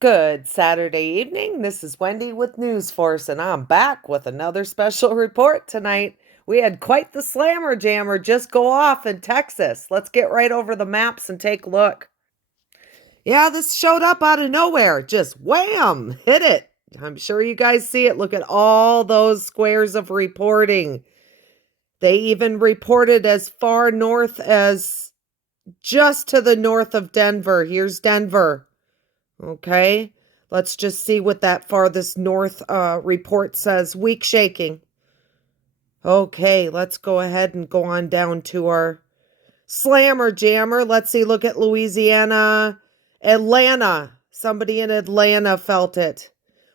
Good Saturday evening. This is Wendy with News Force, and I'm back with another special report tonight. We had quite the slammer jammer just go off in Texas. Let's get right over the maps and take a look. Yeah, this showed up out of nowhere. Just wham, hit it. I'm sure you guys see it. Look at all those squares of reporting. They even reported as far north as just to the north of Denver. Here's Denver. Okay, let's just see what that farthest north report says. Weak shaking. Okay, let's go ahead and go on down to our slammer jammer. Let's see, look at Louisiana, Atlanta. Somebody in Atlanta felt it.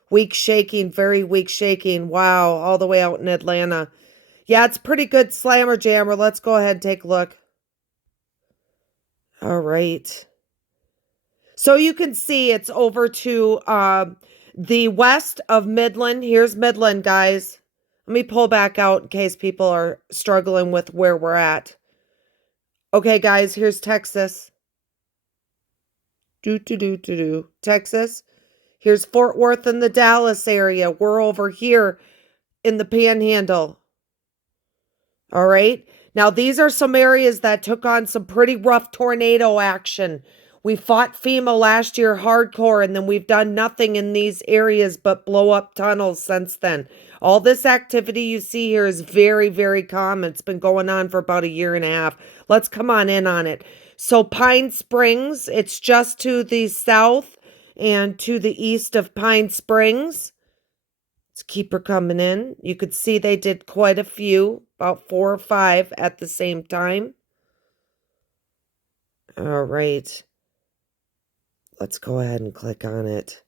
Weak shaking, very weak shaking. Wow, all the way out in Atlanta. Yeah, it's pretty good slammer jammer. Let's go ahead and take a look. All right. So you can see it's over to the west of Midland. Here's Midland, guys. Let me pull back out in case people are struggling with where we're at. Okay, guys, here's Texas. Texas. Here's Fort Worth in the Dallas area. We're over here in the Panhandle. All right. Now, these are some areas that took on some pretty rough tornado action. We fought FEMA last year hardcore, and then we've done nothing in these areas but blow up tunnels since then. All this activity you see here is very, very common. It's been going on for about a year and a half. Let's come on in on it. So Pine Springs, it's just to the south and to the east of Pine Springs. Let's keep her coming in. You could see they did quite a few, about 4 or 5 at the same time. All right. Let's go ahead and click on it.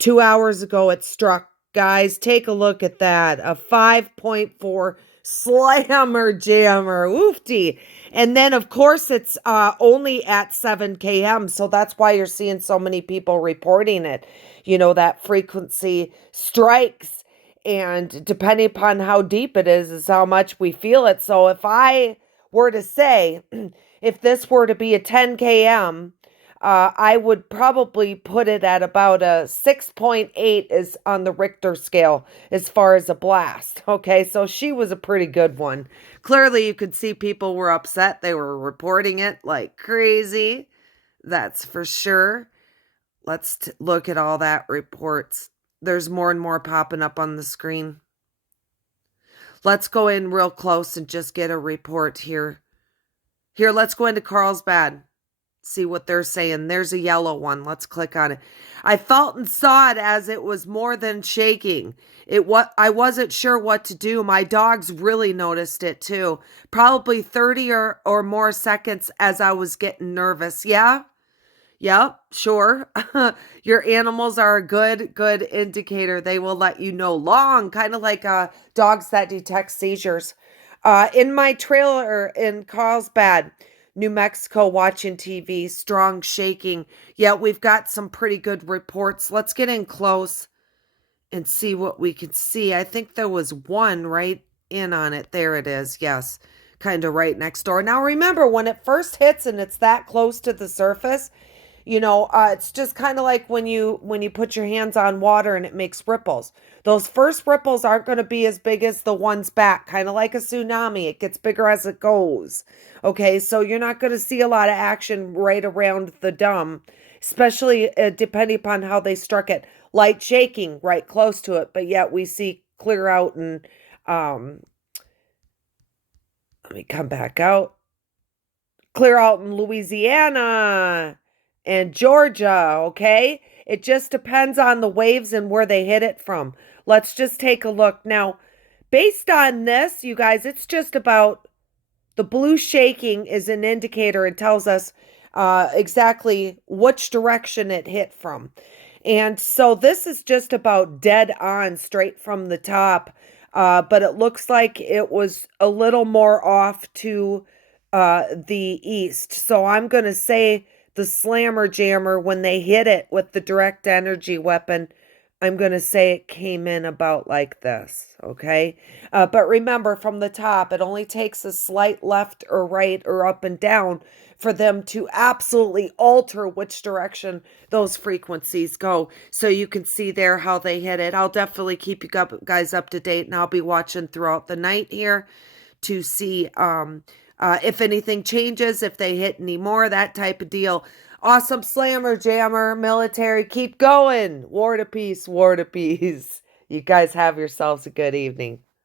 2 hours ago it struck. Guys, take a look at that. A 5.4 slammer jammer. Oofty. And then, of course, it's only at 7 km. So that's why you're seeing so many people reporting it. You know, that frequency strikes. And depending upon how deep it is how much we feel it. So if I were to say, if this were to be a 10 km, I would probably put it at about a 6.8 is on the Richter scale as far as a blast. Okay, so she was a pretty good one. Clearly, you could see people were upset. They were reporting it like crazy. That's for sure. Let's look at all that reports. There's more and more popping up on the screen. Let's go in real close and just get a report here. Here, let's go into Carlsbad. See what they're saying. There's a yellow one. Let's click on it. I felt and saw it as it was more than shaking. I wasn't sure what to do. My dogs really noticed it too. Probably 30 or more seconds as I was getting nervous. Yeah? Yep, sure. Your animals are a good indicator. They will let you know long, kind of like dogs that detect seizures. In my trailer in Carlsbad, New Mexico, watching TV, strong shaking. Yeah, we've got some pretty good reports. Let's get in close and see what we can see. I think there was one right in on it. There it is. Yes, kind of right next door. Now remember, when it first hits and it's that close to the surface, you know, it's just kind of like when you put your hands on water and it makes ripples. Those first ripples aren't going to be as big as the ones back, kind of like a tsunami. It gets bigger as it goes. Okay, so you're not going to see a lot of action right around the dome, especially depending upon how they struck it. Light shaking right close to it, but yet we see clear out and let me come back out. Clear out in Louisiana and Georgia, okay? It just depends on the waves and where they hit it from. Let's just take a look. Now, based on this, you guys, it's just about the blue shaking is an indicator. It tells us exactly which direction it hit from. And so this is just about dead on straight from the top. But it looks like it was a little more off to the east. So I'm going to say the slammer jammer, when they hit it with the direct energy weapon, I'm going to say it came in about like this, okay? But remember, from the top, it only takes a slight left or right or up and down for them to absolutely alter which direction those frequencies go. So you can see there how they hit it. I'll definitely keep you guys up to date, and I'll be watching throughout the night here to see if anything changes, if they hit any more, that type of deal. Awesome slammer, jammer, military. Keep going. War to peace, war to peace. You guys have yourselves a good evening.